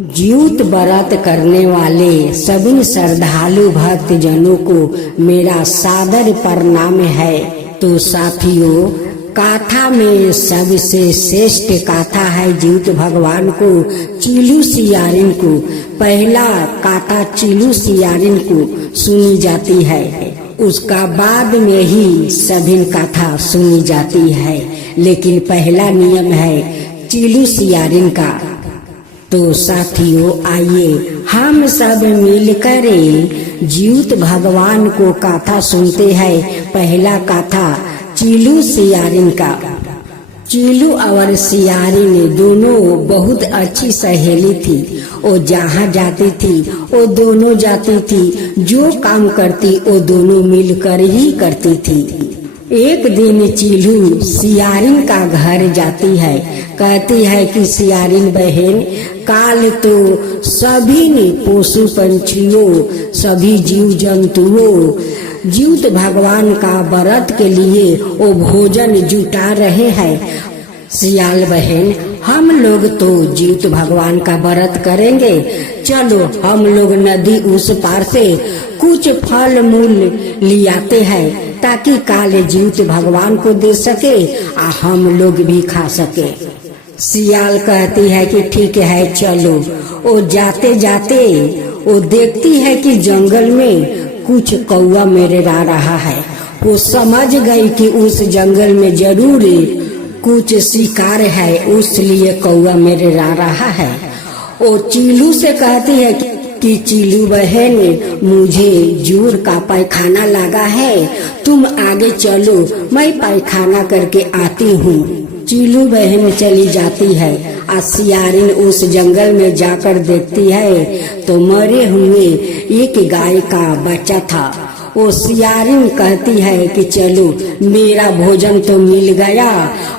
ज्योत व्रत करने वाले सभी श्रद्धालु भक्त जनों को मेरा सादर प्रणाम है। तो साथियों, गाथा में सबसे श्रेष्ठ गाथा है ज्योत भगवान को चिलू सियारिन को। पहला गाथा चिलू सियारिन को सुनी जाती है, उसका बाद में ही सभी गाथा सुनी जाती है, लेकिन पहला नियम है चिलू सियारिन का। तो साथियों, आइए हम सब मिलकर ज्योत भगवान को गाथा सुनते हैं। पहला गाथा चिलू सियारिन का। चिलू और सियारिन दोनों बहुत अच्छी सहेली थी। वो जहाँ जाती थी वो दोनों जाती थी, जो काम करती वो दोनों मिलकर ही करती थी। एक दिन चिलू सियारिन का घर जाती है, कहती है कि सियारिन बहन, काल तो सभी ने पशु पंछियों सभी जीव जंतुओं ज्योत भगवान का व्रत के लिए वो भोजन जुटा रहे हैं। सियाल बहन, हम लोग तो ज्योत भगवान का व्रत करेंगे, चलो हम लोग नदी उस पार से कुछ फल मूल लियाते हैं ताकि काले ज्योत भगवान को दे सके और हम लोग भी खा सके। सियाल कहती है कि ठीक है चलो। वो जाते जाते वो देखती है कि जंगल में कुछ कौवा मेरे रहा है। वो समझ गई कि उस जंगल में जरूर कुछ शिकार है, उसलिए कौवा मेरे रहा है। वो चिलू से कहती है कि चिलू बहन, मुझे जोर का पैखाना लगा है, तुम आगे चलो, मैं पैखाना करके आती हूँ। चिलू बहन चली जाती है और सियारिन उस जंगल में जाकर देखती है तो मरे हुए एक गाय का बच्चा था। वो सियारिन कहती है कि चलो, मेरा भोजन तो मिल गया,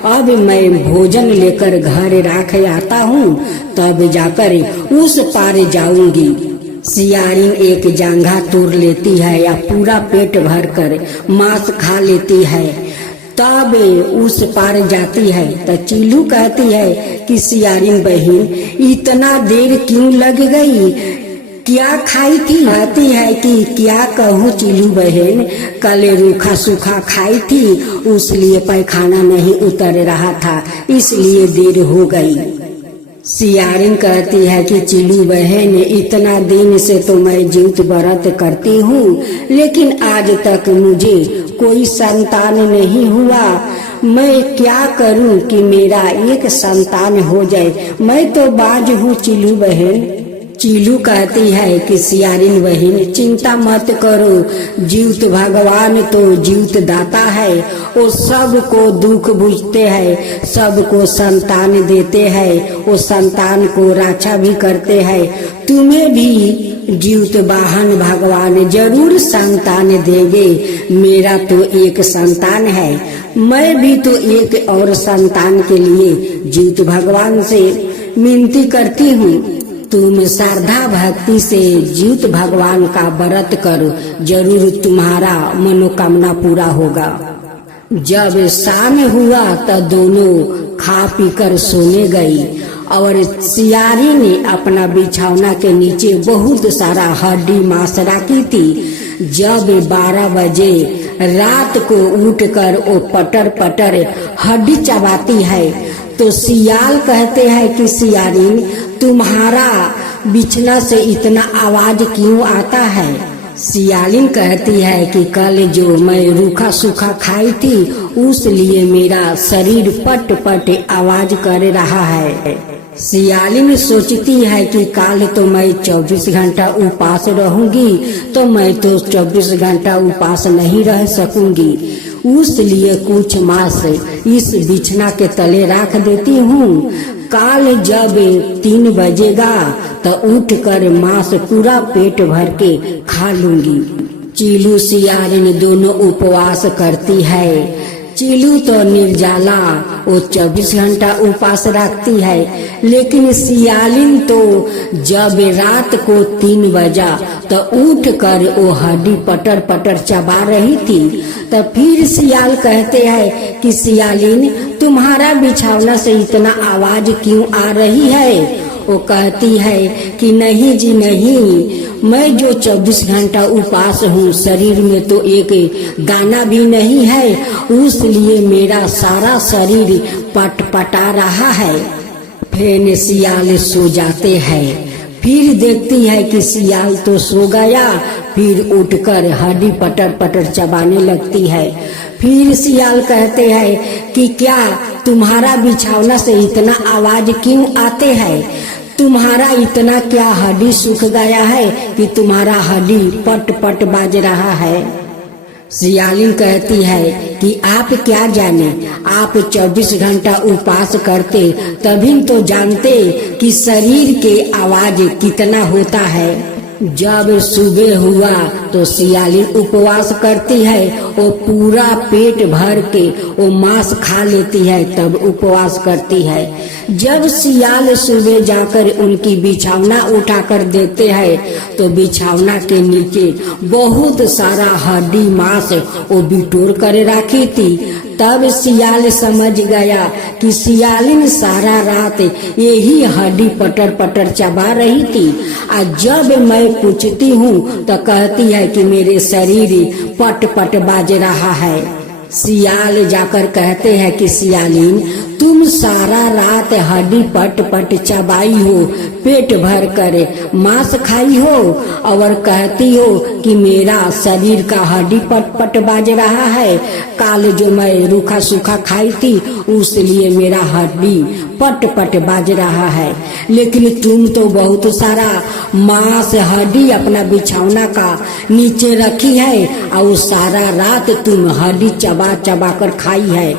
अब मैं भोजन लेकर घर रख आता हूँ, तब जाकर उस पार जाऊंगी। सियारिन एक जांघा तोड़ लेती है या पूरा पेट भर कर मांस खा लेती है, तब उस पार जाती है। तो चिलू कहती है कि सियारिन बहन, इतना देर क्यों लग गई, क्या खाई थी? कहती है कि क्या कहूँ चिलू बहन, कल रूखा सूखा खाई थी, उसलिए पैखाना नहीं उतर रहा था, इसलिए देर हो गई। सियारिन कहती है कि चिलू बहन, इतना दिन से तो मैं ज्योत व्रत करती हूँ, लेकिन आज तक मुझे कोई संतान नहीं हुआ। मैं क्या करूँ कि मेरा एक संतान हो जाए, मैं तो बाज हूँ चिलू बहन। चिलू कहती है कि सियारिन बहन, चिंता मत करो, ज्योत भगवान तो ज्योत दाता है, वो सबको दुख बुझते हैं, सबको संतान देते हैं, वो संतान को रक्षा भी करते हैं। तुम्हें भी ज्योत वाहन भगवान जरूर संतान देंगे। मेरा तो एक संतान है, मैं भी तो एक और संतान के लिए ज्योत भगवान से विनती करती हूँ। तुम श्रद्धा भक्ति से ज्योत भगवान का व्रत करो, जरूर तुम्हारा मनोकामना पूरा होगा। जब शाम हुआ तो दोनों खा पी कर सोने गई और सियारी ने अपना बिछौना के नीचे बहुत सारा हड्डी मांस रखी थी। जब 12 बजे रात को उठकर वो पटर पटर हड्डी चबाती है तो सियाल कहते हैं कि सियारिन, तुम्हारा बिछना से इतना आवाज क्यों आता है? सियालिन कहती है कि कल जो मैं रूखा सूखा खाई थी, उसलिए मेरा शरीर पट पट आवाज कर रहा है। सियालिन सोचती है कि काल तो मैं 24 घंटा उपास रहूंगी, तो मैं तो 24 घंटा उपास नहीं रह सकूंगी, उसलिए कुछ मांस इस बिछना के तले रख देती हूँ। काल जब 3 बजेगा तो उठकर मांस पूरा पेट भर के खा लूंगी। चिलू सियारिन दोनों उपवास करती है। चिलू तो निर्जला, वो 24 घंटा उपास रखती है, लेकिन सियालिन तो जब रात को 3 बजा तो उठकर वो हड्डी पटर पटर चबा रही थी। तो फिर सियाल कहते हैं कि सियालिन, तुम्हारा बिछौना से इतना आवाज क्यों आ रही है? वो कहती है कि नहीं जी नहीं, मैं जो 24 घंटा उपास हूँ शरीर में तो एक दाना भी नहीं है, इसलिए मेरा सारा शरीर पटपटा रहा है। फिर सियाल सो जाते हैं। फिर देखती है कि सियाल तो सो गया। फिर उठकर हड्डी पटर पटर चबाने लगती है। फिर सियाल कहते हैं कि क्या तुम्हारा बिछौना से इतना आवाज क्यों आते हैं? तुम्हारा इतना क्या हड्डी सूख गया है कि तुम्हारा हड्डी पट पट बाज रहा है? सियालिन कहती है कि आप क्या जाने, आप 24 घंटा उपवास करते तभी तो जानते कि शरीर के आवाज कितना होता है। जब सुबह हुआ तो सियालिन उपवास करती है। वो पूरा पेट भर के वो मांस खा लेती है, तब उपवास करती है। जब सियाल सुबह जाकर उनकी बिछौना उठाकर देते हैं तो बिछौना के नीचे बहुत सारा हड्डी मांस वो बिटोर कर रखी थी। तब सियाल समझ गया कि सियालिन सारा रात यही हड्डी पटर पटर चबा रही थी। और जब मैं पूछती हूँ तो कहती है कि मेरे शरीर पट पट बाज रहा है। सियाल जाकर कहते हैं कि सियालिन तुम सारा रात हड्डी पट पट चबाई हो, पेट भर कर मांस खाई हो और कहती हो कि मेरा शरीर का हड्डी पट पट बाज रहा है। काल जो मैं रूखा सूखा खाई थी उसलिए मेरा हड्डी पट पट बाज रहा है। लेकिन तुम तो बहुत सारा मांस हड्डी अपना बिछौना का नीचे रखी है और सारा रात तुम हड्डी चबा चबा कर खाई है।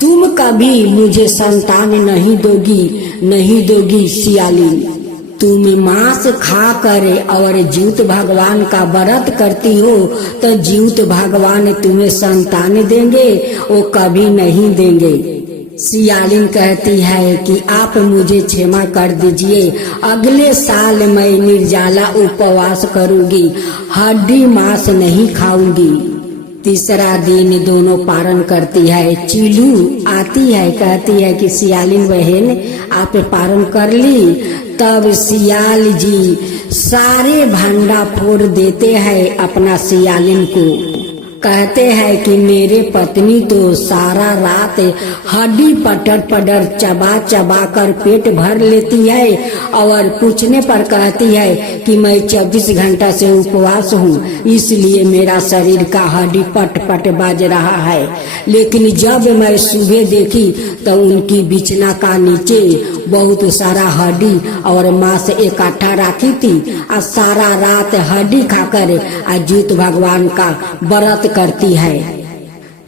तुम कभी मुझे संतान नहीं दोगी सियालिन। तुम मांस खा कर और जीवित भगवान का व्रत करती हो तो जीवित भगवान तुम्हें संतान देंगे, वो कभी नहीं देंगे। सियालिन कहती है कि आप मुझे क्षमा कर दीजिए, अगले साल मैं निर्जला उपवास करूंगी, हड्डी मांस नहीं खाऊंगी। तीसरा दिन दोनों पारण करती है। चीलू आती है, कहती है कि सियालिन बहन आप पारण कर ली। तब सियाल जी सारे भांडा फोड़ देते हैं अपना सियालिन को। कहते हैं कि मेरे पत्नी तो सारा रात हड्डी पटर पटर चबा चबा कर पेट भर लेती है और पूछने पर कहती है कि मैं 24 घंटा से उपवास हूँ, इसलिए मेरा शरीर का हड्डी पट पट बाज रहा है। लेकिन जब मैं सुबह देखी तो उनकी बिछना का नीचे बहुत सारा हड्डी और मांस इकट्ठा रखी थी और सारा रात हड्डी खाकर अजीत भगवान का व्रत करती है।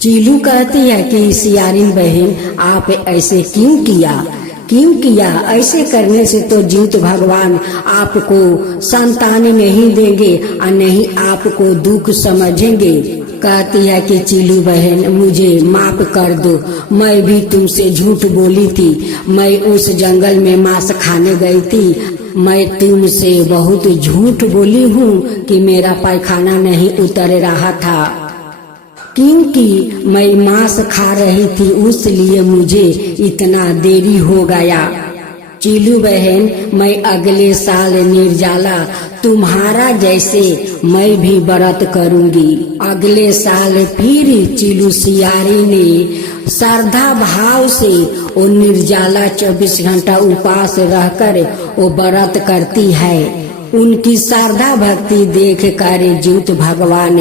चीलू कहती है कि सियालिन बहन आप ऐसे क्यों किया? ऐसे करने से तो जीवित भगवान आपको संतान नहीं देंगे और नहीं आपको दुख समझेंगे। कहती है कि चीलू बहन मुझे माफ कर दो, मैं भी तुमसे झूठ बोली थी। मैं उस जंगल में मांस खाने गई थी, मैं तुमसे बहुत झूठ बोली हूँ कि मेरा पैखाना नहीं उतर रहा था, क्योंकि मैं मांस खा रही थी इसलिए मुझे इतना देरी हो गया। चीलू बहन मैं अगले साल निर्जला तुम्हारा जैसे मैं भी व्रत करूंगी। अगले साल फिर चीलू सियारी ने श्रद्धा भाव से वो निर्जला 24 घंटा उपवास रहकर वो व्रत करती है। उनकी श्रद्धा भक्ति देख कर जीवित भगवान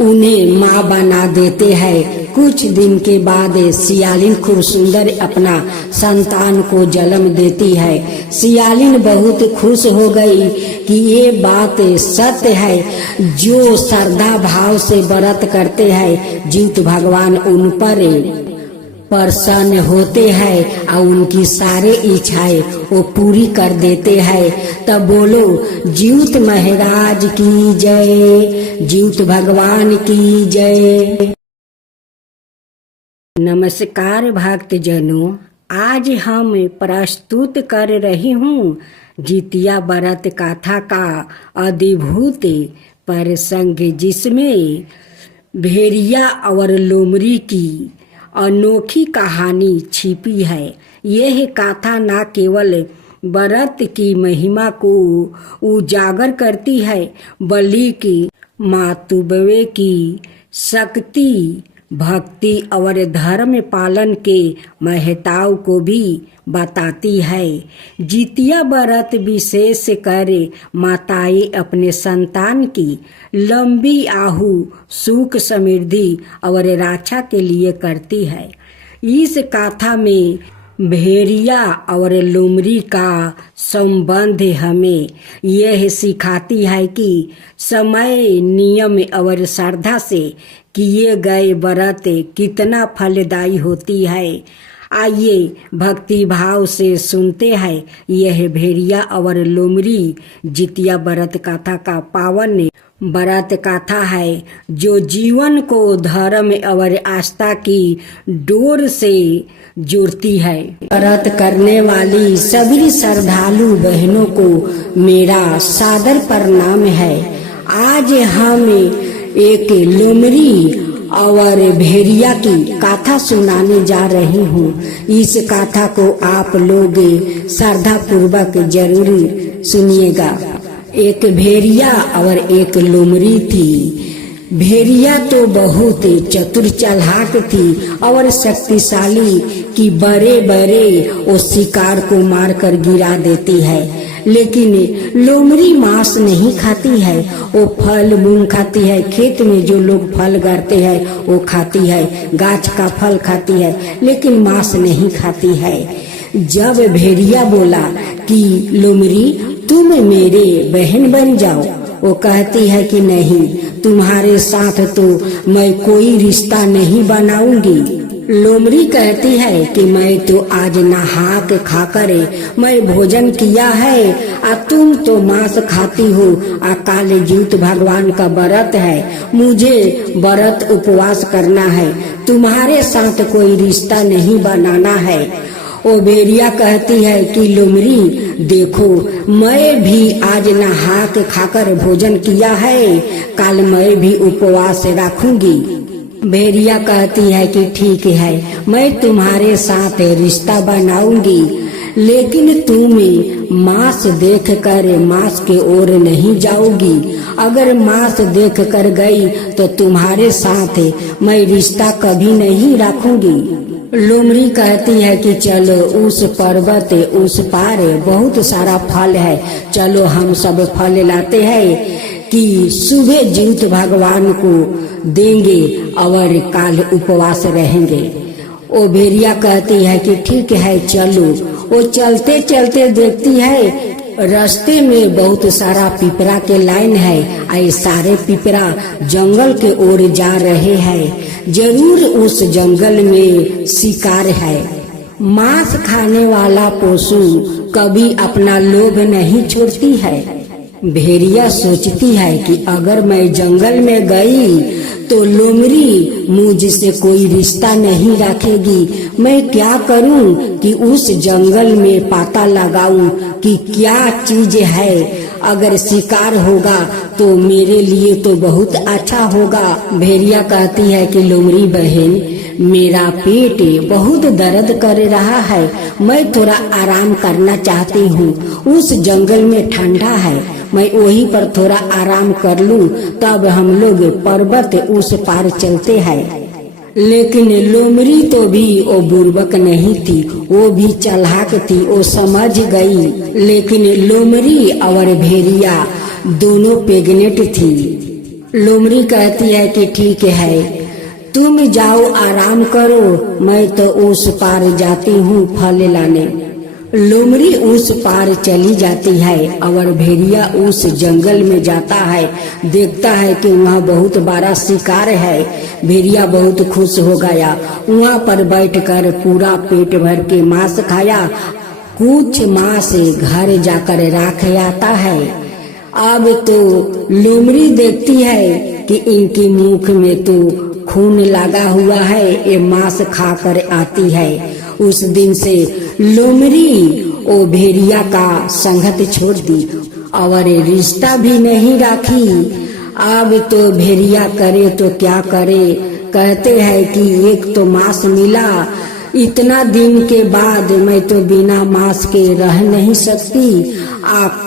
उन्हें माँ बना देते हैं। कुछ दिन के बाद सियालिन खूब सुंदर अपना संतान को जन्म देती है। सियालिन बहुत खुश हो गई कि ये बात सत्य है, जो श्रद्धा भाव से व्रत करते हैं जीवित भगवान उन पर प्रसन्न होते हैं और उनकी सारे इच्छाएं वो पूरी कर देते हैं। तब बोलो जीवित महाराज की जय, जीवित भगवान की जय। नमस्कार भक्तजनों, आज हम प्रस्तुत कर रही हूँ जितिया व्रत कथा का अद्भुत प्रसंग, जिसमें भेड़िया और लोमड़ी की अनोखी कहानी छिपी है। यह कथा न केवल व्रत की महिमा को उजागर करती है। बलि की मातुबे की शक्ति, भक्ति और धर्म पालन के महत्व को भी बताती है। जितिया व्रत विशेष कर माताएं अपने संतान की लंबी आयु, सुख, समृद्धि और रक्षा के लिए करती है। इस कथा में भेड़िया और लोमड़ी का संबंध हमें यह सिखाती है कि समय, नियम और श्रद्धा से किए गए व्रत कितना फलदायी होती है। आइए भक्ति भाव से सुनते हैं यह भेड़िया और लोमड़ी जितिया व्रत कथा का पावन व्रत कथा है, जो जीवन को धर्म और आस्था की डोर से जोड़ती है। व्रत करने वाली सभी श्रद्धालु बहनों को मेरा सादर प्रणाम है। आज हम एक लोमड़ी और भेड़िया की कथा सुनाने जा रही हूँ। इस कथा को आप लोग श्रद्धा पूर्वक जरूर सुनिएगा। एक भेड़िया और एक लोमड़ी थी। भेड़िया तो बहुत चतुर चालाक थी और शक्तिशाली कि बड़े बड़े वो शिकार को मारकर गिरा देती है, लेकिन लोमड़ी मांस नहीं खाती है। वो फल मूंग खाती है, खेत में जो लोग फल गाड़ते हैं वो खाती है, गाछ का फल खाती है, लेकिन मांस नहीं खाती है। जब भेड़िया बोला कि लोमड़ी तुम मेरे बहन बन जाओ, वो कहती है कि नहीं, तुम्हारे साथ तो मैं कोई रिश्ता नहीं बनाऊंगी। लोमड़ी कहती है कि मैं तो आज नहा के खाकर मैं भोजन किया है, आ तुम तो मांस खाती हो। काले जूत भगवान का व्रत है, मुझे व्रत उपवास करना है, तुम्हारे साथ कोई रिश्ता नहीं बनाना है। वो भेड़िया कहती है कि लोमड़ी देखो, मैं भी आज नहा के खाकर भोजन किया है, कल मैं भी उपवास रखूंगी। भेड़िया कहती है कि ठीक है, मैं तुम्हारे साथ रिश्ता बनाऊंगी, लेकिन तुम मांस देख कर मांस के ओर नहीं जाओगी। अगर मांस देख कर गई तो तुम्हारे साथ मैं रिश्ता कभी नहीं रखूंगी। लोमड़ी कहती है कि चलो उस पर्वत उस पार बहुत सारा फल है, चलो हम सब फल लाते हैं कि सुबह जीवित भगवान को देंगे और काल उपवास रहेंगे। वो भेड़िया कहती है कि ठीक है चलो। वो चलते चलते देखती है रास्ते में बहुत सारा पिपरा के लाइन है, ये सारे पिपरा जंगल के ओर जा रहे हैं। जरूर उस जंगल में शिकार है। मांस खाने वाला पशु कभी अपना लोभ नहीं छोड़ती है। भेड़िया सोचती है कि अगर मैं जंगल में गई तो लोमड़ी मुझसे कोई रिश्ता नहीं रखेगी। मैं क्या करूं कि उस जंगल में पता लगाऊं कि क्या चीज है। अगर शिकार होगा तो मेरे लिए तो बहुत अच्छा होगा। भेड़िया कहती है कि लोमड़ी बहन, मेरा पेट बहुत दर्द कर रहा है, मैं थोड़ा आराम करना चाहती हूँ। उस जंगल में ठंडा है, मैं वहीं पर थोड़ा आराम कर लूं, तब हम लोग पर्वत उस पार चलते हैं। लेकिन लोमड़ी तो भी वो बुर्बक नहीं थी, वो भी चालाक थी, वो समझ गई। लेकिन लोमड़ी और भेड़िया दोनों प्रेग्नेंट थी। लोमड़ी कहती है कि ठीक है, तुम जाओ आराम करो, मैं तो उस पार जाती हूँ फल लाने। लोमड़ी उस पार चली जाती है और भेड़िया उस जंगल में जाता है। देखता है कि वहाँ बहुत बड़ा शिकार है। भेड़िया बहुत खुश हो गया, वहाँ पर बैठकर पूरा पेट भर के मांस खाया। कुछ मांस घर जाकर रख आता है। अब तो लोमड़ी देखती है कि इनकी मुख में तो खून लगा हुआ है, ये मांस खाकर आती है। उस दिन से लोमड़ी ओ भेड़िया का संगत छोड़ दी और रिश्ता भी नहीं राखी। अब तो भेड़िया करे तो क्या करे। कहते हैं कि एक तो मांस मिला इतना दिन के बाद मैं तो बिना मांस के रह नहीं सकती।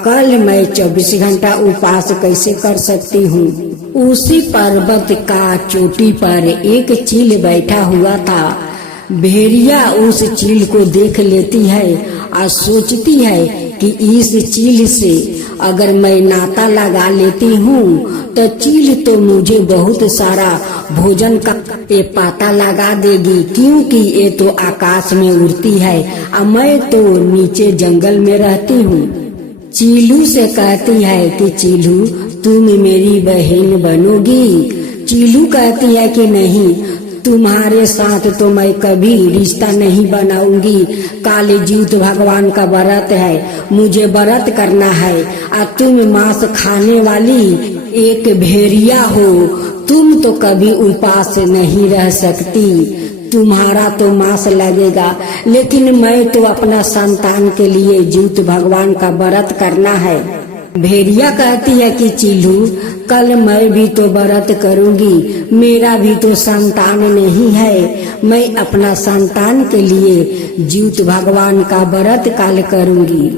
कल मैं 24 घंटा उपवास कैसे कर सकती हूँ। उसी पर्वत का चोटी पर एक चील बैठा हुआ था। भेड़िया उस चील को देख लेती है और सोचती है कि इस चील से अगर मैं नाता लगा लेती हूँ तो चील तो मुझे बहुत सारा भोजन का पता लगा देगी, क्योंकि ये तो आकाश में उड़ती है और मैं तो नीचे जंगल में रहती हूँ। चीलू से कहती है कि चीलू तुम मेरी बहन बनोगी। चीलू कहती है कि नहीं, तुम्हारे साथ तो मैं कभी रिश्ता नहीं बनाऊंगी। काली जीत भगवान का व्रत है, मुझे व्रत करना है और तुम मांस खाने वाली एक भेड़िया हो, तुम तो कभी उपवास नहीं रह सकती। तुम्हारा तो मांस लगेगा, लेकिन मैं तो अपना संतान के लिए जीत भगवान का व्रत करना है। भेड़िया कहती है कि चीलू कल मैं भी तो व्रत करूंगी, मेरा भी तो संतान नहीं है, मैं अपना संतान के लिए जीत भगवान का व्रत काल करूंगी।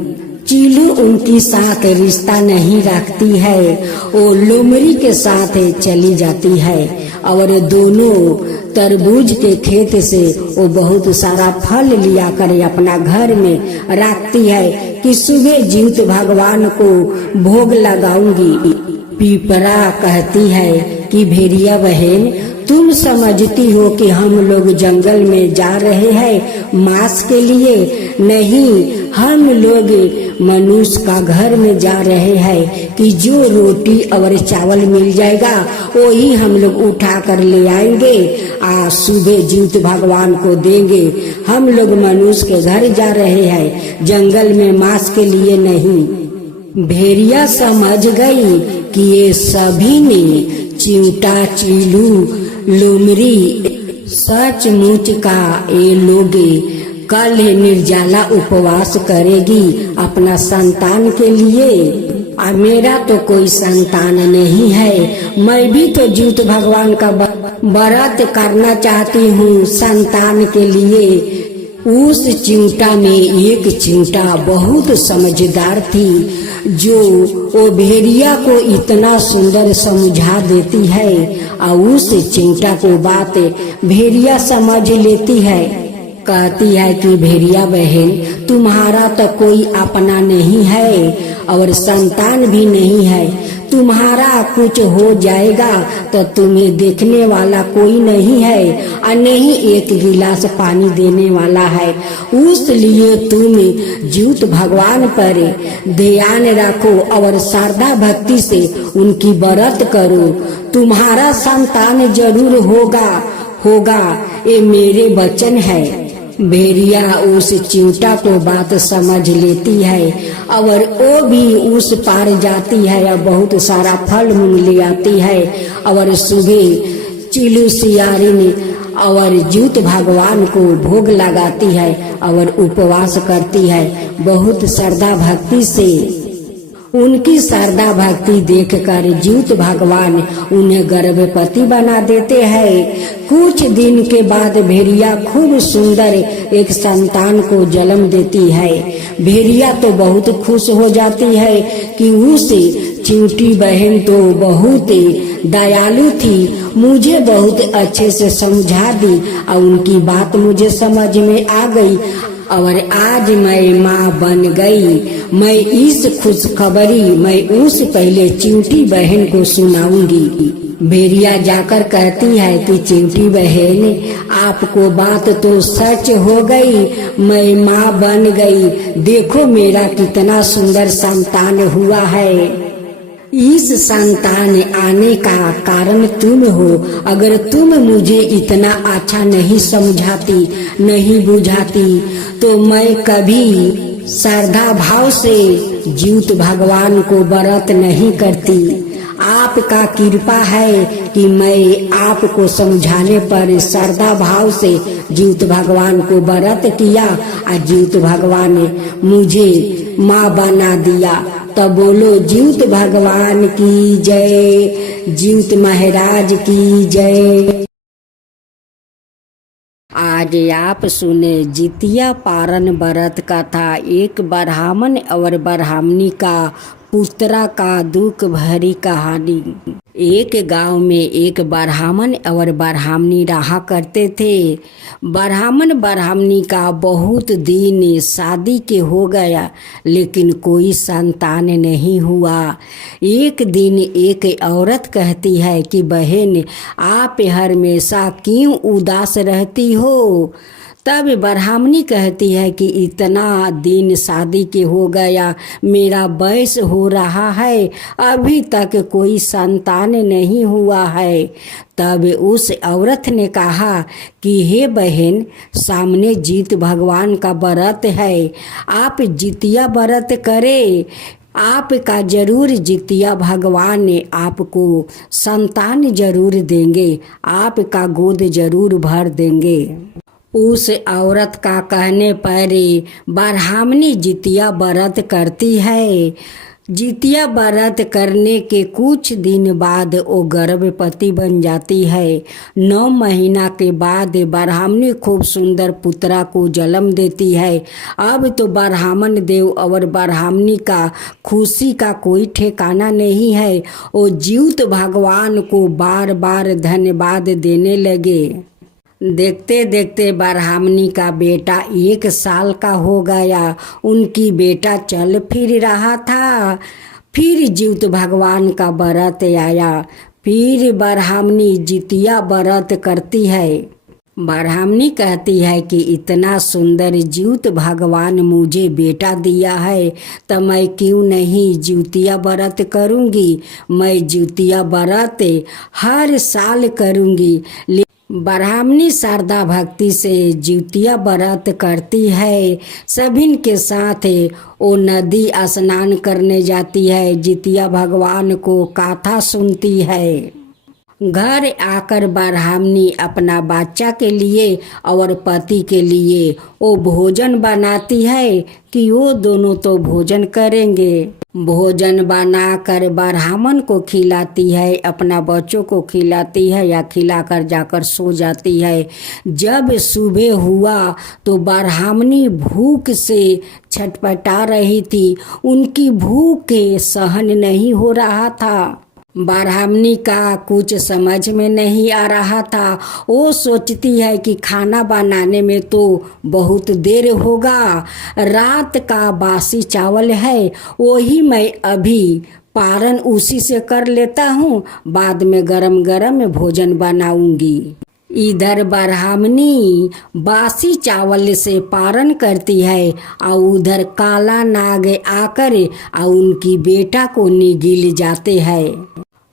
चीलू उनकी साथ रिश्ता नहीं रखती है, वो लोमड़ी के साथ चली जाती है और दोनों तरबूज के खेत से वो बहुत सारा फल लिया कर अपना घर में रखती है कि सुबह जीत भगवान को भोग लगाऊंगी। पीपरा कहती है कि भेड़िया बहन तुम समझती हो कि हम लोग जंगल में जा रहे हैं मांस के लिए? नहीं, हम लोग मनुष्य का घर में जा रहे हैं कि जो रोटी और चावल मिल जाएगा वही हम लोग उठा कर ले आएंगे, सुबह जीत भगवान को देंगे। हम लोग मनुष्य के घर जा रहे हैं, जंगल में मांस के लिए नहीं। भेड़िया समझ गई कि ये सभी ने चिंटा चीलू लोमड़ी सचमुच का ये लोगे कल निर्जला उपवास करेगी अपना संतान के लिए। मेरा तो कोई संतान नहीं है, मैं भी तो जीत भगवान का व्रत करना चाहती हूँ संतान के लिए। उस चिंटा में एक चिंटा बहुत समझदार थी, जो वो भेड़िया को इतना सुंदर समझा देती है और उस चिंटा को बात भेड़िया समझ लेती है। कहती है कि भेड़िया बहन तुम्हारा तो कोई अपना नहीं है और संतान भी नहीं है, तुम्हारा कुछ हो जाएगा तो तुम्हें देखने वाला कोई नहीं है और नहीं एक गिलास पानी देने वाला है। उसलिए तुम जीत भगवान पर ध्यान रखो और श्रद्धा भक्ति से उनकी व्रत करो, तुम्हारा संतान जरूर होगा, ये मेरे वचन है। भेड़िया उस चिंटा को बात समझ लेती है और वो भी उस पार जाती है और बहुत सारा फल मूल ले आती है और सुबह चिलू सियारिन और जीत भगवान को भोग लगाती है और उपवास करती है बहुत श्रद्धा भक्ति से। उनकी श्रद्धा भक्ति देखकर जीत भगवान उन्हें गर्भवती बना देते हैं। कुछ दिन के बाद भेड़िया खूब सुंदर एक संतान को जन्म देती है। भेड़िया तो बहुत खुश हो जाती है कि उस चिंटी बहन तो बहुत दयालु थी, मुझे बहुत अच्छे से समझा दी और उनकी बात मुझे समझ में आ गई और आज मैं माँ बन गई। मैं इस खुशखबरी मैं उस पहले चिंटी बहन को सुनाऊंगी। भेड़िया जाकर कहती है कि चिंटी बहन आपको बात तो सच हो गई, मैं माँ बन गई, देखो मेरा कितना सुंदर संतान हुआ है। इस संतान आने का कारण तुम हो, अगर तुम मुझे इतना अच्छा नहीं समझाती नहीं बुझाती तो मैं कभी श्रद्धा भाव से जीत भगवान को व्रत नहीं करती। आपका कृपा है कि मैं आपको समझाने पर श्रद्धा भाव से जीत भगवान को व्रत किया और जीत भगवान ने मुझे माँ बना दिया। तब बोलो जीत भगवान की जय, जीत महाराज की जय। आज आज आप सुने जितिया पारन व्रत कथा। एक ब्राह्मण और ब्राह्मणी का पुत्रा का दुख भरी कहानी। एक गांव में एक ब्राह्मण और ब्राह्मणी रहा करते थे। ब्राह्मण ब्राह्मणी का बहुत दिन शादी के हो गया, लेकिन कोई संतान नहीं हुआ। एक दिन एक औरत कहती है कि बहन, आप हमेशा क्यों उदास रहती हो? तब ब्राह्मणी कहती है कि इतना दिन शादी के हो गया, मेरा वयस हो रहा है, अभी तक कोई संतान नहीं हुआ है। तब उस औरत ने कहा कि हे बहन, सामने जीत भगवान का व्रत है, आप जितिया व्रत करें, आपका जरूर जितिया भगवान ने आपको संतान जरूर देंगे, आपका गोद जरूर भर देंगे। उस औरत का कहने पर ब्राह्मणी जितिया व्रत करती है। जितिया व्रत करने के कुछ दिन बाद वो गर्भवती बन जाती है। 9 महीना के बाद ब्राह्मणी खूब सुंदर पुत्रा को जन्म देती है। अब तो ब्राह्मण देव और ब्राह्मणी का खुशी का कोई ठिकाना नहीं है। वो जीवित भगवान को बार बार धन्यवाद देने लगे। देखते देखते ब्राह्मणी का बेटा 1 साल का हो गया। उनकी बेटा चल फिर रहा था। फिर जीवित भगवान का व्रत आया। फिर ब्राह्मणी जितिया व्रत करती है। ब्राह्मणी कहती है कि इतना सुंदर जीवित भगवान मुझे बेटा दिया है, तो मैं क्यों नहीं जितिया व्रत करूँगी। मैं जितिया व्रत हर साल करूँगी। ब्राह्मणी श्रद्धा भक्ति से जितिया व्रत करती है। सभी के साथ वो नदी स्नान करने जाती है, जितिया भगवान को कथा सुनती है। घर आकर ब्राह्मणी अपना बच्चा के लिए और पति के लिए वो भोजन बनाती है कि वो दोनों तो भोजन करेंगे। भोजन बनाकर ब्राह्मण को खिलाती है, अपना बच्चों को खिलाती है या खिलाकर जाकर सो जाती है। जब सुबह हुआ तो ब्राह्मणी भूख से छटपटा रही थी। उनकी भूख सहन नहीं हो रहा था। ब्राह्मणी का कुछ समझ में नहीं आ रहा था। वो सोचती है कि खाना बनाने में तो बहुत देर होगा, रात का बासी चावल है, वही मैं अभी पारण उसी से कर लेता हूँ, बाद में गरम गरम भोजन बनाऊंगी। इधर ब्राह्मणी बासी चावल से पारण करती है और उधर काला नाग आकर और उनकी बेटा को निगल जाते हैं।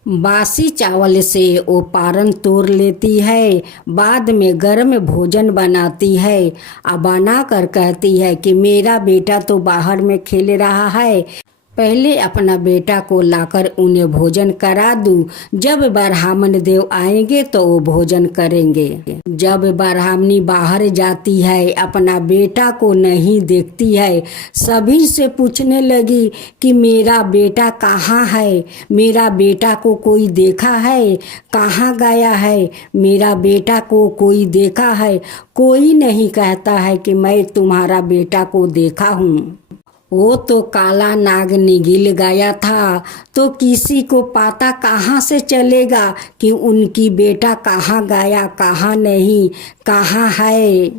बासी चावल से वो पारण तोड़ लेती है, बाद में गर्म भोजन बनाती है और बनाकर कहती है कि मेरा बेटा तो बाहर में खेल रहा है, पहले अपना बेटा को लाकर उन्हें भोजन करा दूं। जब ब्राह्मण देव आएंगे तो वो भोजन करेंगे। जब ब्राह्मणी बाहर जाती है, अपना बेटा को नहीं देखती है। सभी से पूछने लगी कि मेरा बेटा कहाँ है, मेरा बेटा को कोई देखा है, कहाँ गया है, मेरा बेटा को कोई देखा है। कोई नहीं कहता है कि मैं तुम्हारा बेटा को देखा हूँ। वो तो काला नाग निगल गया था, तो किसी को पता कहाँ से चलेगा कि उनकी बेटा कहाँ गया, कहाँ नहीं, कहाँ है।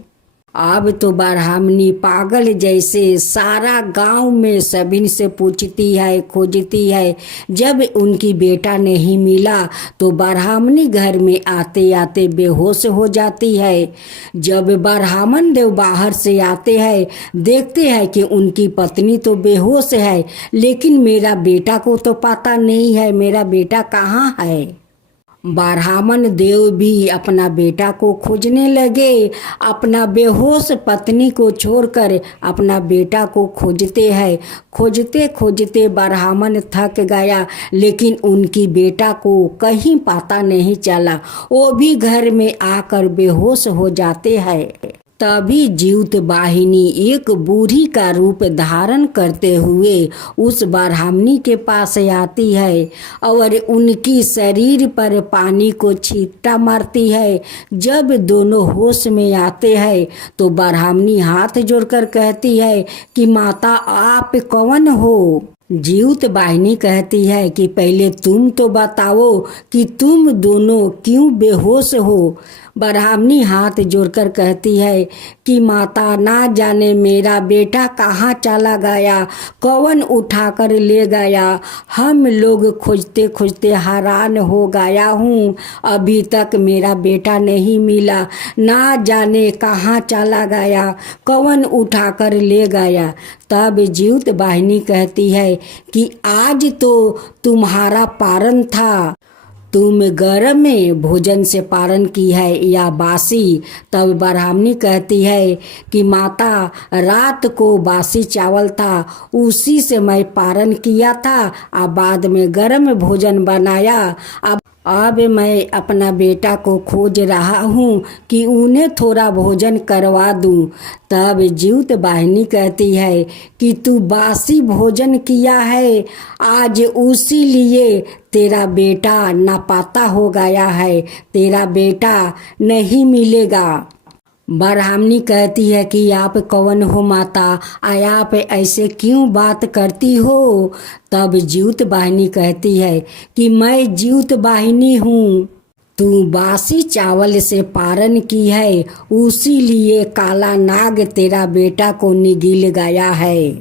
अब तो ब्राह्मणी पागल जैसे सारा गांव में सभी से पूछती है, खोजती है। जब उनकी बेटा नहीं मिला तो ब्राह्मणी घर में आते आते बेहोश हो जाती है। जब ब्राह्मण देव बाहर से आते हैं, देखते हैं कि उनकी पत्नी तो बेहोश है, लेकिन मेरा बेटा को तो पता नहीं है, मेरा बेटा कहाँ है। ब्राह्मण देव भी अपना बेटा को खोजने लगे। अपना बेहोश पत्नी को छोड़कर अपना बेटा को खोजते हैं। खोजते खोजते ब्राह्मण थक गया, लेकिन उनकी बेटा को कहीं पता नहीं चला। वो भी घर में आकर बेहोश हो जाते हैं। तभी जीवत वाहिनी एक बूढ़ी का रूप धारण करते हुए उस ब्राह्मणी के पास आती है और उनकी शरीर पर पानी को छींटा मारती है। जब दोनों होश में आते हैं तो ब्राह्मणी हाथ जोड़कर कहती है कि माता आप कौन हो। जीवत वाहिनी कहती है कि पहले तुम तो बताओ कि तुम दोनों क्यों बेहोश हो। ब्राह्मणी हाथ जोड़कर कहती है कि माता ना जाने मेरा बेटा कहाँ चला गया, कौन उठाकर ले गया। हम लोग खोजते खोजते हैरान हो गया हूँ, अभी तक मेरा बेटा नहीं मिला। ना जाने कहाँ चला गया, कौन उठाकर ले गया। तब जीवत वाहिनी कहती है कि आज तो तुम्हारा पारण था, तुम गर्म में भोजन से पारण की है या बासी। तब ब्राह्मणी कहती है कि माता रात को बासी चावल था, उसी से मैं पारण किया था, अब बाद में गर्म भोजन बनाया। अब मैं अपना बेटा को खोज रहा हूँ कि उन्हें थोड़ा भोजन करवा दूँ। तब जीवत वाहिनी कहती है कि तू बासी भोजन किया है, आज उसी लिए तेरा बेटा नापता हो गया है, तेरा बेटा नहीं मिलेगा। ब्राह्मणी कहती है कि आप कौन हो माता, आप ऐसे क्यों बात करती हो। तब जीवत वाहिनी कहती है कि मैं जीवत वाहिनी हूँ, तू बासी चावल से पारण की है, उसी लिए काला नाग तेरा बेटा को निगल गया है।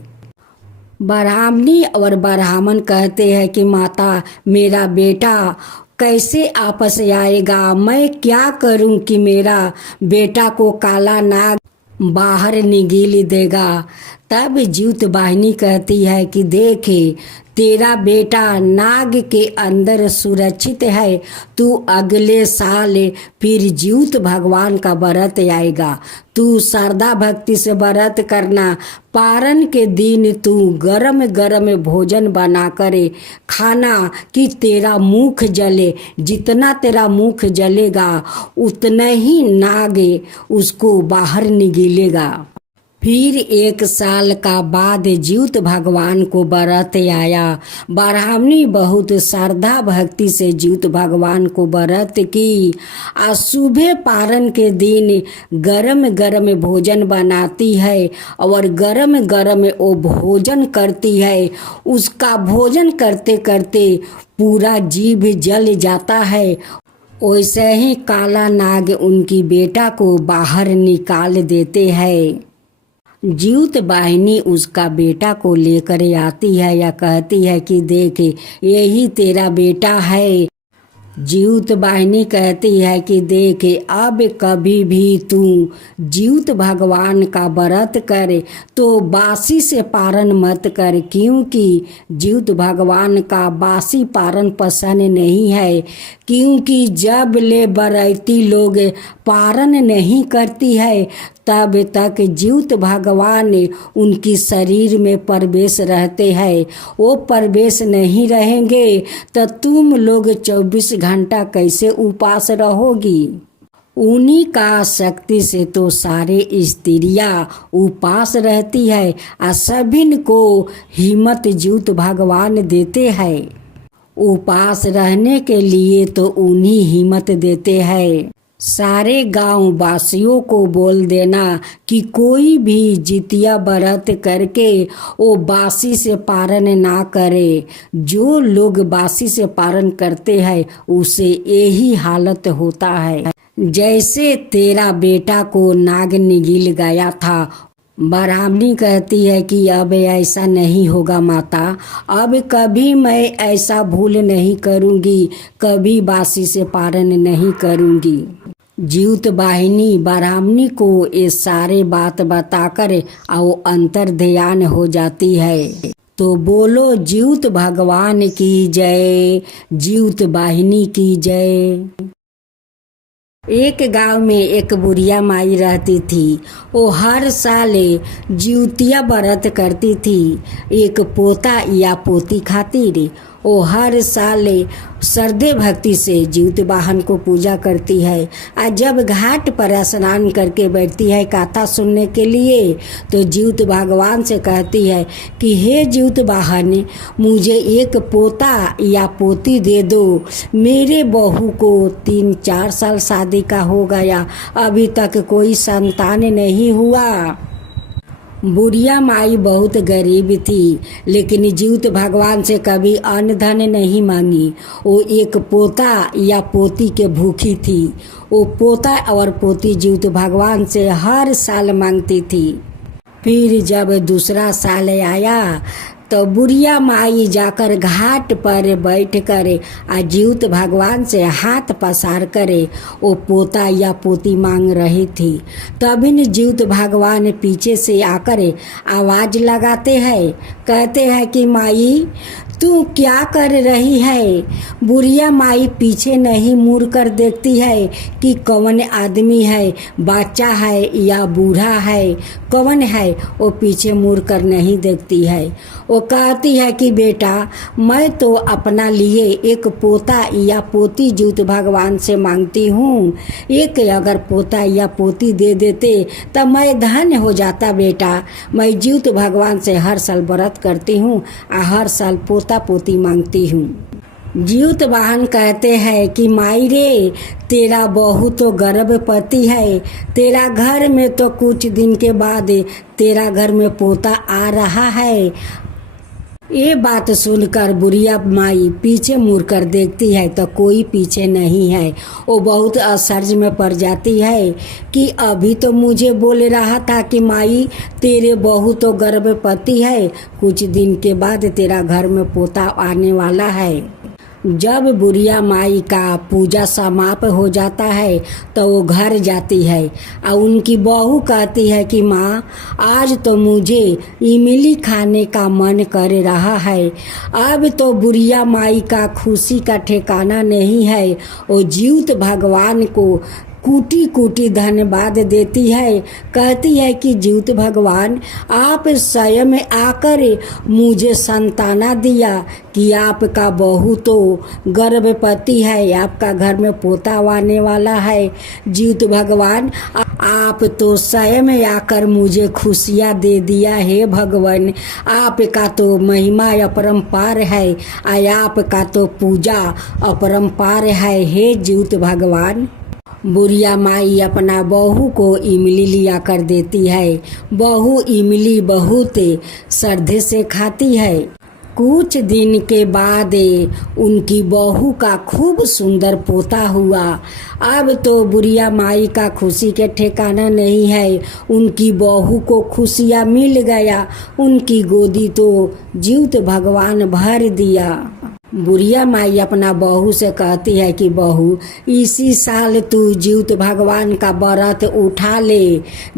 ब्राह्मणी और ब्राह्मण कहते हैं कि माता मेरा बेटा कैसे आपस आएगा, मैं क्या करूं कि मेरा बेटा को काला नाग बाहर निगल देगा। तब जीवत वाहिनी कहती है कि देखे तेरा बेटा नाग के अंदर सुरक्षित है, तू अगले साल फिर जीवत भगवान का व्रत आएगा। तू श्रद्धा भक्ति से व्रत करना, पारण के दिन तू गरम गरम भोजन बना करे खाना कि तेरा मुख जले, जितना तेरा मुख जलेगा उतना ही नाग उसको बाहर निगलेगा। फिर 1 साल का बाद जीवत भगवान को व्रत आया। ब्राह्मणी बहुत श्रद्धा भक्ति से जीवत भगवान को व्रत की। आज सुबह पारण के दिन गरम गरम भोजन बनाती है और गरम गरम वो भोजन करती है। उसका भोजन करते करते पूरा जीभ जल जाता है। वैसे ही काला नाग उनकी बेटा को बाहर निकाल देते हैं। जीवत वाहिनी उसका बेटा को लेकर आती है या कहती है कि देख यही तेरा बेटा है। जीवत वाहिनी कहती है कि देख अब कभी भी तू जीवत भगवान का व्रत करे तो बासी से पारण मत कर, क्योंकि जीवत भगवान का बासी पारण पसंद नहीं है। क्योंकि जब ले बरैती लोग पारण नहीं करती है तब तक जीवत भगवान उनकी शरीर में प्रवेश रहते हैं। वो प्रवेश नहीं रहेंगे तो तुम लोग 24 घंटा कैसे उपास रहोगी। उन्हीं का शक्ति से तो सारे स्त्रियां उपास रहती है और सभी को हिम्मत जीवत भगवान देते हैं। उपास रहने के लिए तो उन्हीं हिम्मत देते हैं। सारे गांव वासियों को बोल देना कि कोई भी जितिया व्रत करके वो बासी से पारण ना करे। जो लोग बासी से पारण करते हैं उसे यही हालत होता है जैसे तेरा बेटा को नाग निगल गया था। ब्राह्मणी कहती है कि अब ऐसा नहीं होगा माता, अब कभी मैं ऐसा भूल नहीं करूँगी, कभी बासी से पारण नहीं करूँगी। जीवत वाहिनी ब्राह्मणी को ये सारे बात बताकर वो अंतर ध्यान हो जाती है। तो बोलो जीवत भगवान की जय, जीवत वाहिनी की जय। एक गांव में एक बुढ़िया माई रहती थी। वो हर साल जीवतिया व्रत करती थी एक पोता या पोती खातिर। वो हर साल श्रद्धे भक्ति से जीवित वाहन को पूजा करती है। और जब घाट पर स्नान करके बैठती है कथा सुनने के लिए, तो जीवित भगवान से कहती है कि हे जीवित वाहन, मुझे एक पोता या पोती दे दो। मेरे बहू को 3-4 साल शादी का हो गया, अभी तक कोई संतान नहीं हुआ। बुढ़िया माई बहुत गरीब थी, लेकिन जीवित भगवान से कभी अन्न धन नहीं मांगी। वो एक पोता या पोती के भूखी थी। वो पोता और पोती जीवित भगवान से हर साल मांगती थी। फिर जब दूसरा साल आया तो बुढ़िया माई जाकर घाट पर बैठ कर जीवित भगवान से हाथ पसार करे वो पोता या पोती मांग रही थी। तभी जीवित भगवान पीछे से आकर आवाज लगाते हैं, कहते हैं कि माई तू क्या कर रही है। बुढ़िया माई पीछे नहीं मुड़ कर देखती है कि कौन आदमी है, बच्चा है या बूढ़ा है, कौन है। वो पीछे मुड़ कर नहीं देखती है। वो कहती है कि बेटा, मैं तो अपना लिए एक पोता या पोती जीवित भगवान से मांगती हूँ। एक अगर पोता या पोती दे देते तब मैं धन्य हो जाता बेटा। मैं जीवित भगवान से हर साल व्रत करती हूँ और हर साल पोता पोती मांगती हूँ। जीवित वाहन कहते हैं कि माई रे, तेरा बहू तो गर्भवती है। तेरा घर में तो कुछ दिन के बाद तेरा घर में पोता आ रहा है। ये बात सुनकर बुढ़िया माई पीछे मुड़कर देखती है तो कोई पीछे नहीं है। वो बहुत आश्चर्य में पड़ जाती है कि अभी तो मुझे बोल रहा था कि माई तेरे बहू तो गर्भवती है, कुछ दिन के बाद तेरा घर में पोता आने वाला है। जब बुढ़िया माई का पूजा समाप्त हो जाता है तो वो घर जाती है और उनकी बहू कहती है कि माँ, आज तो मुझे इमली खाने का मन कर रहा है। अब तो बुढ़िया माई का खुशी का ठिकाना नहीं है। वो जीवित भगवान को कूटी कूटी धन्यवाद देती है। कहती है कि जीवित भगवान, आप स्वयं आकर मुझे संताना दिया कि आपका बहू तो गर्भवती है, आपका घर में पोता आने वाला है। जीवित भगवान, आप तो स्वयं आकर मुझे खुशियाँ दे दिया है। भगवान, आपका तो महिमा अपरंपार है और आपका तो पूजा अपरंपार है। हे जीवित भगवान। बुढ़िया माई अपना बहू को इमली लिया कर देती है। बहू इमली बहुत श्रद्धे से खाती है। कुछ दिन के बाद उनकी बहू का खूब सुंदर पोता हुआ। अब तो बुढ़िया माई का खुशी के ठिकाना नहीं है। उनकी बहू को खुशियाँ मिल गया। उनकी गोदी तो जीवित भगवान भर दिया। बुढ़िया माई अपना बहू से कहती है कि बहू, इसी साल तू जीवित भगवान का व्रत उठा ले।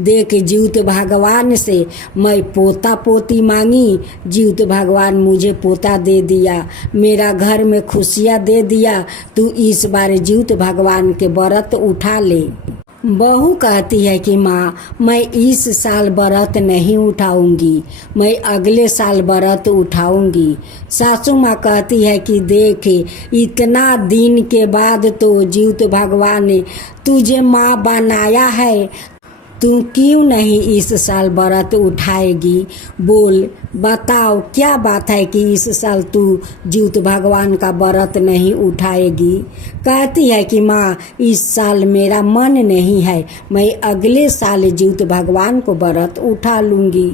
देख, जीवित भगवान से मैं पोता पोती मांगी, जीवित भगवान मुझे पोता दे दिया, मेरा घर में खुशियाँ दे दिया। तू इस बार जीवित भगवान के व्रत उठा ले। बहू कहती है कि माँ, मैं इस साल व्रत नहीं उठाऊंगी, मैं अगले साल व्रत उठाऊंगी। सासू माँ कहती है कि देख, इतना दिन के बाद तो जीवित भगवान ने तुझे माँ बनाया है, तू क्यों नहीं इस साल व्रत उठाएगी। बोल, बताओ क्या बात है कि इस साल तू जीवित भगवान का व्रत नहीं उठाएगी। कहती है कि माँ, इस साल मेरा मन नहीं है, मैं अगले साल जीवित भगवान को व्रत उठा लूंगी।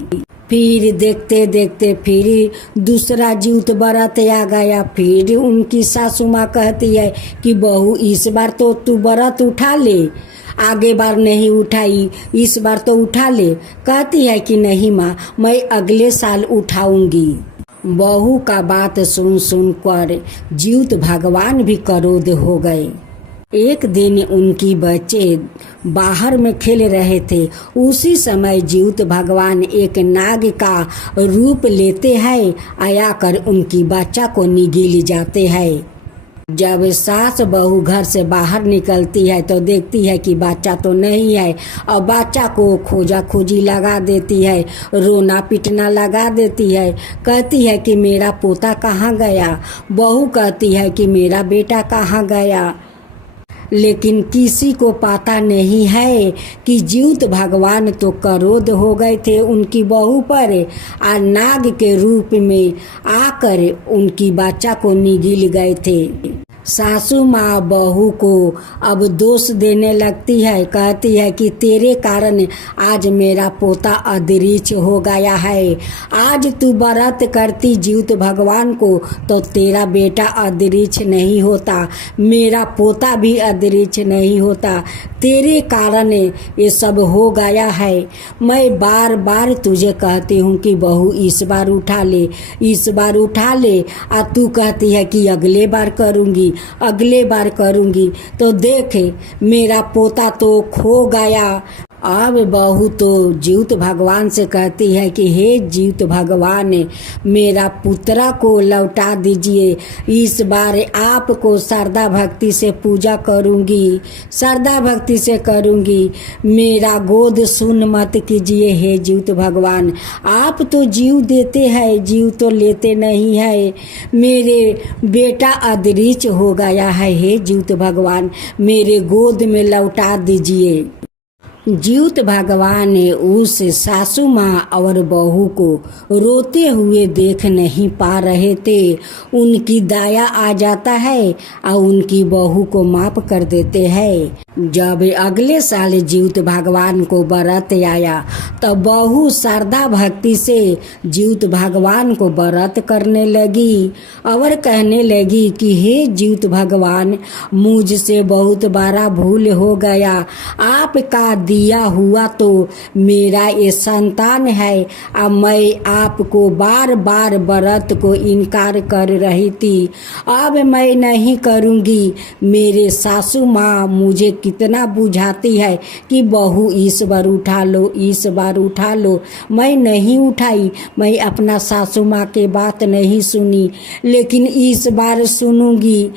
फिर देखते देखते फिर दूसरा जीवित व्रत आ गया। फिर उनकी सासू माँ कहती है कि बहू, इस बार तो तू व्रत उठा ले, आगे बार नहीं उठाई, इस बार तो उठा ले। कहती है कि नहीं माँ, मैं अगले साल उठाऊंगी। बहू का बात सुन सुन कर जीवित भगवान भी क्रोध हो गए। एक दिन उनकी बच्चे बाहर में खेल रहे थे। उसी समय जीवित भगवान एक नाग का रूप लेते हैं, आया कर उनकी बच्चा को निगल जाते हैं। जब सास बहू घर से बाहर निकलती है तो देखती है कि बच्चा तो नहीं है और बच्चा को खोजा खोजी लगा देती है, रोना पीटना लगा देती है। कहती है कि मेरा पोता कहाँ गया, बहू कहती है कि मेरा बेटा कहाँ गया। लेकिन किसी को पता नहीं है कि जीवित भगवान तो क्रोध हो गए थे उनकी बहू पर और नाग के रूप में आकर उनकी बच्चा को निगल गए थे। सासू माँ बहू को अब दोष देने लगती है, कहती है कि तेरे कारण आज मेरा पोता अदृश्य हो गया है। आज तू व्रत करती जीवित भगवान को तो तेरा बेटा अदृश्य नहीं होता, मेरा पोता भी अदृश्य नहीं होता, तेरे कारण ये सब हो गया है। मैं बार बार तुझे कहती हूँ कि बहू इस बार उठा ले, इस बार उठा ले, और तू कहती है कि अगले बार करूँगी, अगले बार करूँगी। तो देखे मेरा पोता तो खो गया। अब बहू तो जीवित भगवान से कहती है कि हे जीवित भगवान, मेरा पुत्रा को लौटा दीजिए, इस बार आपको श्रद्धा भक्ति से पूजा करूँगी, श्रद्धा भक्ति से करूँगी, मेरा गोद सुन मत कीजिए हे जीवित भगवान। आप तो जीव देते हैं, जीव तो लेते नहीं है, मेरे बेटा अदृश्य हो गया है, हे जीवित भगवान मेरे गोद में लौटा दीजिए। जीवित भगवान उस सासू माँ और बहू को रोते हुए देख नहीं पा रहे थे। उनकी दया आ जाता है और उनकी बहू को माफ कर देते हैं। जब अगले साल जीवित भगवान को व्रत आया तो बहू श्रद्धा भक्ति से जीवित भगवान को व्रत करने लगी और कहने लगी कि हे जीवित भगवान, मुझसे बहुत बड़ा भूल हो गया, आपका दिया हुआ तो मेरा ये संतान है और मैं आपको बार बार व्रत को इनकार कर रही थी, अब मैं नहीं करूँगी। मेरे सासू माँ मुझे कितना बुझाती है कि बहू इस बार उठा लो, इस बार उठा लो। मैं नहीं उठाई, मैं अपना सासू माँ के बात नहीं सुनी, लेकिन इस बार सुनूंगी।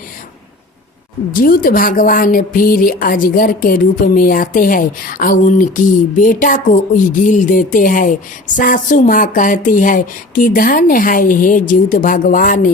जीवित भगवान फिर अजगर के रूप में आते हैं और उनकी बेटा को उगिल देते हैं। सासू माँ कहती है कि धन्य है हे जीवित भगवान,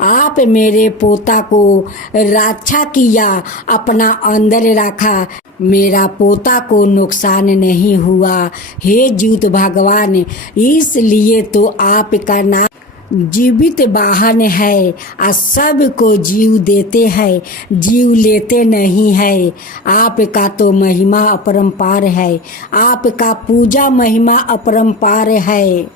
आप मेरे पोता को रक्षा किया, अपना अंदर रखा, मेरा पोता को नुकसान नहीं हुआ। हे जीवित भगवान, इसलिए तो आपका नाम जीवित वाहन है और सबको जीव देते हैं, जीव लेते नहीं है। आपका तो महिमा अपरंपार है, आपका पूजा महिमा अपरंपार है।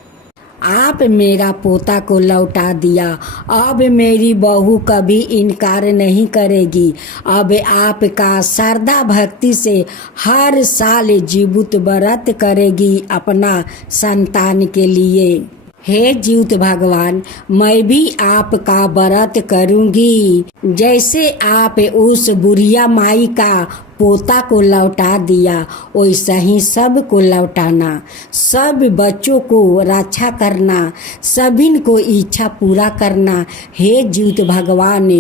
आप मेरा पोता को लौटा दिया, अब मेरी बहू कभी इनकार नहीं करेगी। अब आपका श्रद्धा भक्ति से हर साल जीवित व्रत करेगी अपना संतान के लिए। हे जीवित भगवान, मैं भी आपका व्रत करूंगी। जैसे आप उस बुढ़िया माई का पोता को लौटा दिया, वैसा ही सब को लौटाना, सब बच्चों को रक्षा करना, सभी को इच्छा पूरा करना। हे जीवित भगवान,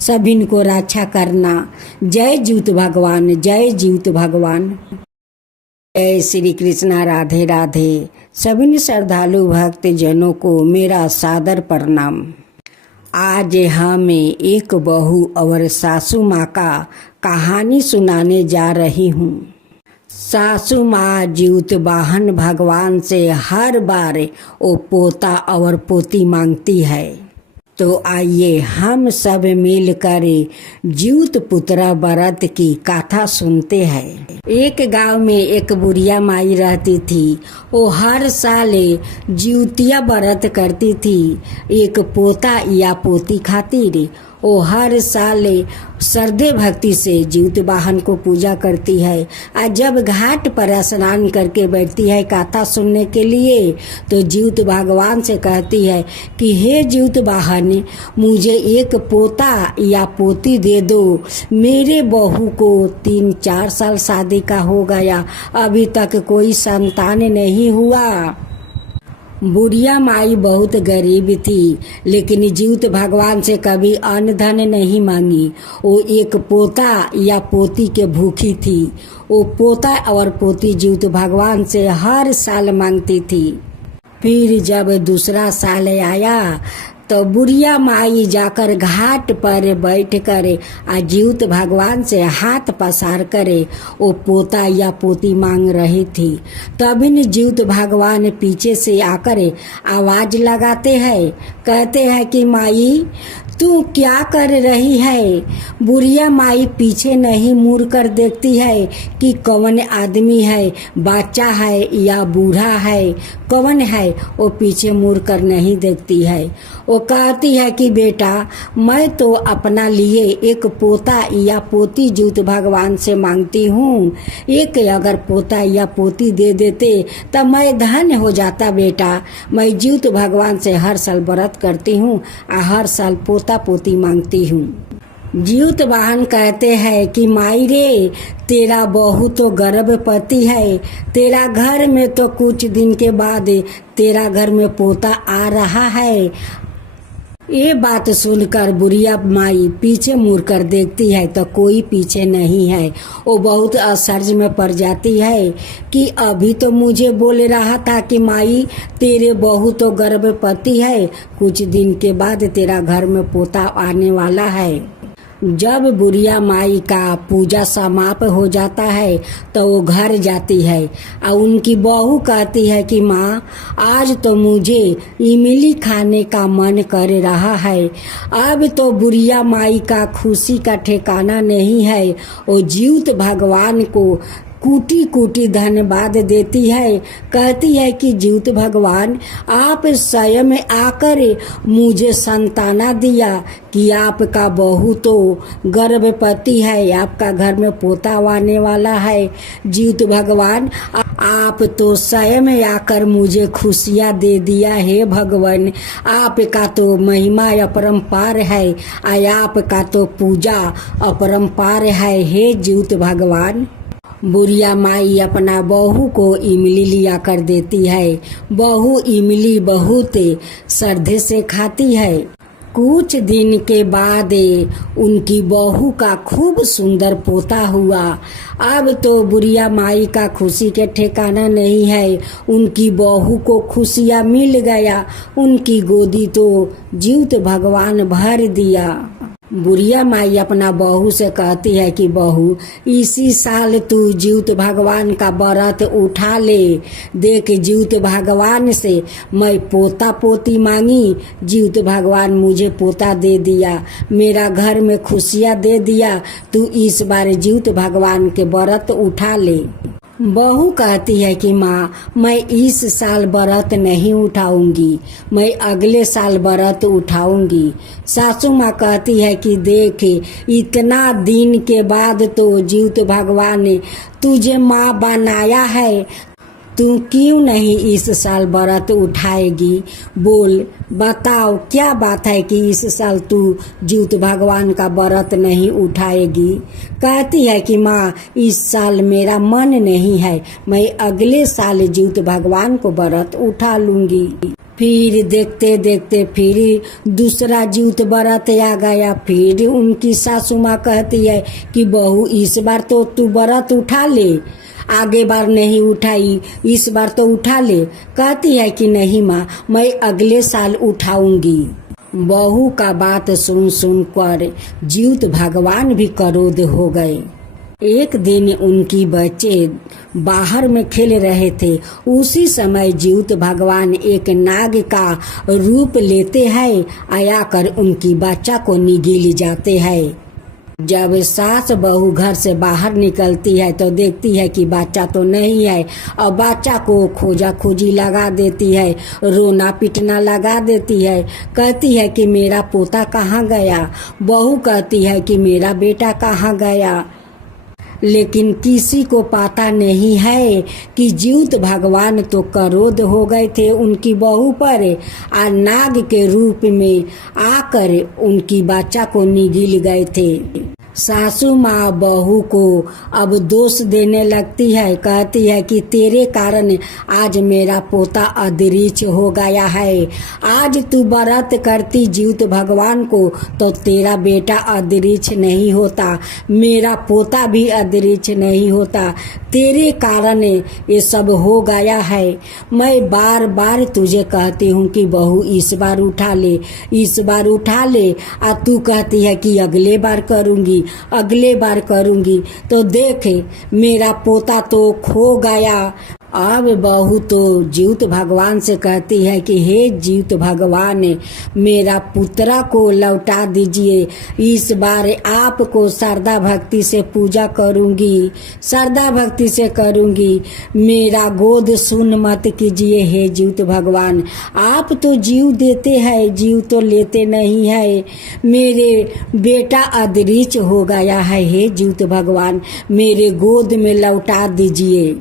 सभी को रक्षा करना। जय जीवित भगवान, जय जीवित भगवान। जय श्री कृष्णा। राधे राधे। सभी श्रद्धालु भक्त जनों को मेरा सादर प्रणाम। आज हम एक बहू और सासू माँ का कहानी सुनाने जा रही हूँ। सासू माँ जीवित वाहन भगवान से हर बार वो पोता और पोती मांगती है। तो आइए हम सब मिलकर जीवित पुत्र व्रत की कथा सुनते हैं। एक गांव में एक बुढ़िया माई रहती थी। वो हर साल जीवतिया व्रत करती थी, एक पोता या पोती खातिर। वो हर साल श्रद्धे भक्ति से जीवित वाहन को पूजा करती है और जब घाट पर स्नान करके बैठती है कथा सुनने के लिए, तो जीवित भगवान से कहती है कि हे जीवित वाहन, मुझे एक पोता या पोती दे दो। मेरे बहू को 3-4 साल शादी का हो गया, अभी तक कोई संतान नहीं हुआ। बुढ़िया माई बहुत गरीब थी, लेकिन जीवित भगवान से कभी अन्न धन नहीं मांगी। वो एक पोता या पोती के भूखी थी। वो पोता और पोती जीवित भगवान से हर साल मांगती थी। फिर जब दूसरा साल आया तो बुढ़िया माई जाकर घाट पर बैठ कर जीवित भगवान से हाथ पसार करे वो पोता या पोती मांग रही थी। तभी जीवित भगवान पीछे से आकर आवाज लगाते हैं, कहते हैं कि माई तू क्या कर रही है। बुढ़िया माई पीछे नहीं मुड़ कर देखती है कि कौन आदमी है, बच्चा है या बूढ़ा है, कौन है। वो पीछे मुड़ कर नहीं देखती है। वो कहती है कि बेटा मैं तो अपना लिए एक पोता या पोती जीवित भगवान से मांगती हूँ। एक अगर पोता या पोती दे देते तब मैं धन्य हो जाता बेटा। मैं जीवित भगवान से हर साल व्रत करती हूँ और हर साल पोता पोती मांगती हूँ। जीवित वाहन कहते हैं कि माई रे तेरा बहू तो गर्भवती है, तेरा घर में तो कुछ दिन के बाद तेरा घर में पोता आ रहा है। ये बात सुनकर बुढ़िया माई पीछे मुड़कर देखती है तो कोई पीछे नहीं है। वो बहुत आश्चर्य में पड़ जाती है कि अभी तो मुझे बोल रहा था कि माई तेरे बहू तो गर्भवती है, कुछ दिन के बाद तेरा घर में पोता आने वाला है। जब बुढ़िया माई का पूजा समाप्त हो जाता है तो वो घर जाती है और उनकी बहू कहती है कि माँ आज तो मुझे इमली खाने का मन कर रहा है। अब तो बुढ़िया माई का खुशी का ठिकाना नहीं है। वो जीवित भगवान को कूटी कूटी धन्यवाद देती है, कहती है कि जीवित भगवान आप स्वयं आकर मुझे संताना दिया कि आपका बहू तो गर्भवती है, आपका घर में पोता आने वाला है। जीवित भगवान आप तो स्वयं आकर मुझे खुशियाँ दे दिया है भगवान। आपका तो महिमा अपरंपार है और आपका तो पूजा अपरंपार है हे जीवित भगवान। बुढ़िया माई अपना बहू को इमली लिया कर देती है। बहू इमली बहुत श्रद्धे से खाती है। कुछ दिन के बाद उनकी बहू का खूब सुंदर पोता हुआ। अब तो बुढ़िया माई का खुशी के ठिकाना नहीं है। उनकी बहू को खुशियाँ मिल गया, उनकी गोदी तो जीवित भगवान भर दिया। बुढ़िया माई अपना बहू से कहती है कि बहू इसी साल तू जीवित भगवान का व्रत उठा ले। देख जीवित भगवान से मैं पोता पोती मांगी, जीवित भगवान मुझे पोता दे दिया, मेरा घर में खुशियाँ दे दिया। तू इस बार जीवित भगवान के व्रत उठा ले। बहू कहती है कि माँ मैं इस साल व्रत नहीं उठाऊंगी, मैं अगले साल व्रत उठाऊंगी। सासू माँ कहती है कि देख इतना दिन के बाद तो जीवित भगवान ने तुझे माँ बनाया है, तू क्यों नहीं इस साल व्रत उठाएगी। बोल बताओ क्या बात है कि इस साल तू जीवित भगवान का व्रत नहीं उठाएगी। कहती है कि माँ इस साल मेरा मन नहीं है, मैं अगले साल जीवित भगवान को व्रत उठा लूंगी। फिर देखते देखते फिर दूसरा जीवित व्रत आ गया। फिर उनकी सासू माँ कहती है कि बहू इस बार तो तू व्रत उठा ले, आगे बार नहीं उठाई, इस बार तो उठा ले। कहती है कि नहीं माँ मैं अगले साल उठाऊंगी। बहू का बात सुन सुन कर जीवित भगवान भी क्रोध हो गए। एक दिन उनकी बच्चे बाहर में खेल रहे थे। उसी समय जीवित भगवान एक नाग का रूप लेते हैं, आकर उनकी बच्चा को निगल जाते हैं। जब सास बहू घर से बाहर निकलती है तो देखती है कि बच्चा तो नहीं है और बच्चा को खोजा खोजी लगा देती है, रोना पीटना लगा देती है। कहती है कि मेरा पोता कहाँ गया। बहू कहती है कि मेरा बेटा कहाँ गया। लेकिन किसी को पता नहीं है कि जीवित भगवान तो क्रोध हो गए थे उनकी बहू पर और नाग के रूप में आकर उनकी बच्चा को निगल गए थे। सासू माँ बहू को अब दोष देने लगती है, कहती है कि तेरे कारण आज मेरा पोता अदृश्य हो गया है। आज तू व्रत करती जीवित भगवान को तो तेरा बेटा अदृश्य नहीं होता, मेरा पोता भी अदृश्य नहीं होता, तेरे कारण ये सब हो गया है। मैं बार बार तुझे कहती हूँ कि बहू इस बार उठा ले, इस बार उठा ले, तू कहती है कि अगले बार करूँगी, अगले बार करूँगी। तो देख मेरा पोता तो खो गया। अब बहू तो जीवित भगवान से कहती है कि हे जीवित भगवान, मेरा पुत्रा को लौटा दीजिए, इस बार आपको श्रद्धा भक्ति से पूजा करूँगी, श्रद्धा भक्ति से करूँगी, मेरा गोद सुन मत कीजिए हे जीवित भगवान। आप तो जीव देते हैं, जीव तो लेते नहीं है, मेरे बेटा अदृश्य हो गया है, हे जीवित भगवान मेरे गोद में लौटा दीजिए।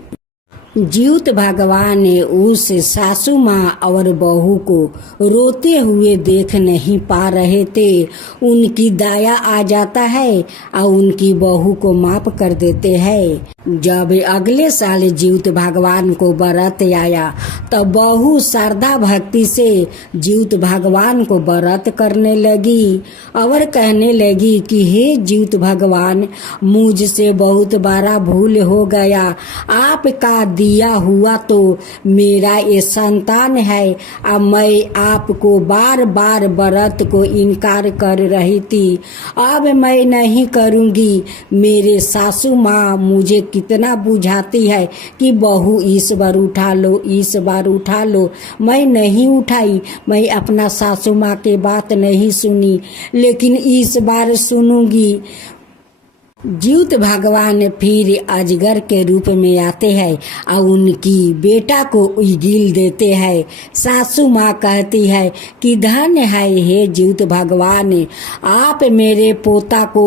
जीवित भगवान ने उस सासू माँ और बहू को रोते हुए देख नहीं पा रहे थे। उनकी दया आ जाता है और उनकी बहू को माफ कर देते हैं। जब अगले साल जीवित भगवान को व्रत आया तो बहू श्रद्धा भक्ति से जीवित भगवान को व्रत करने लगी और कहने लगी कि हे जीवित भगवान, मुझसे बहुत बड़ा भूल हो गया, आपका दिया हुआ तो मेरा ये संतान है। अब मैं आपको बार बार व्रत को इनकार कर रही थी, अब मैं नहीं करूँगी। मेरे सासू माँ मुझे कितना बुझाती है कि बहू इस बार उठा लो, इस बार उठा लो। मैं नहीं उठाई, मैं अपना सासू माँ के बात नहीं सुनी, लेकिन इस बार सुनूंगी। जीवित भगवान फिर अजगर के रूप में आते हैं और उनकी बेटा को उगील देते हैं। सासू माँ कहती है कि धन्य है हे जीवित भगवान, आप मेरे पोता को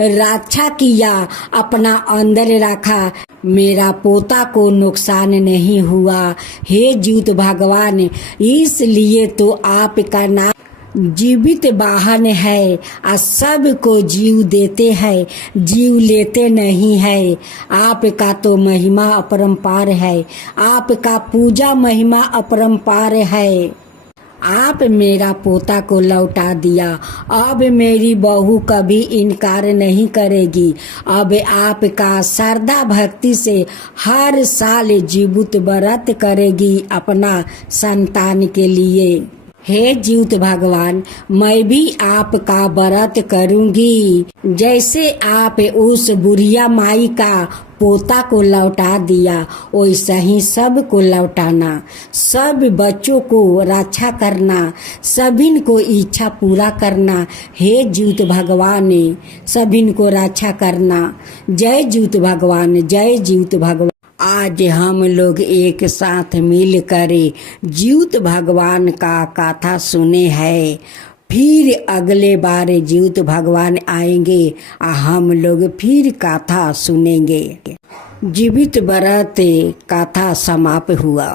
रक्षा किया, अपना अंदर रखा, मेरा पोता को नुकसान नहीं हुआ। हे जीवित भगवान, इसलिए तो आपका नाम जीवित वाहन है, सबको जीव देते हैं, जीव लेते नहीं है। आपका तो महिमा अपरंपार है, आपका पूजा महिमा अपरंपार है। आप मेरा पोता को लौटा दिया, अब मेरी बहू कभी इनकार नहीं करेगी। अब आपका श्रद्धा भक्ति से हर साल जीवित व्रत करेगी अपना संतान के लिए। हे जीवित भगवान, मैं भी आपका व्रत करूंगी। जैसे आप उस बुढ़िया माई का पोता को लौटा दिया, वैसा ही सबको लौटाना, सब बच्चों को रक्षा करना, सभी को इच्छा पूरा करना। हे जीवित भगवान, सभी को रक्षा करना। जय जीवित भगवान, जय जीवित भगवान। आज हम लोग एक साथ मिल कर जीवित भगवान का कथा सुने हैं। फिर अगले बार जीवित भगवान आएंगे और हम लोग फिर कथा सुनेंगे। जीवित व्रत कथा समाप्त हुआ।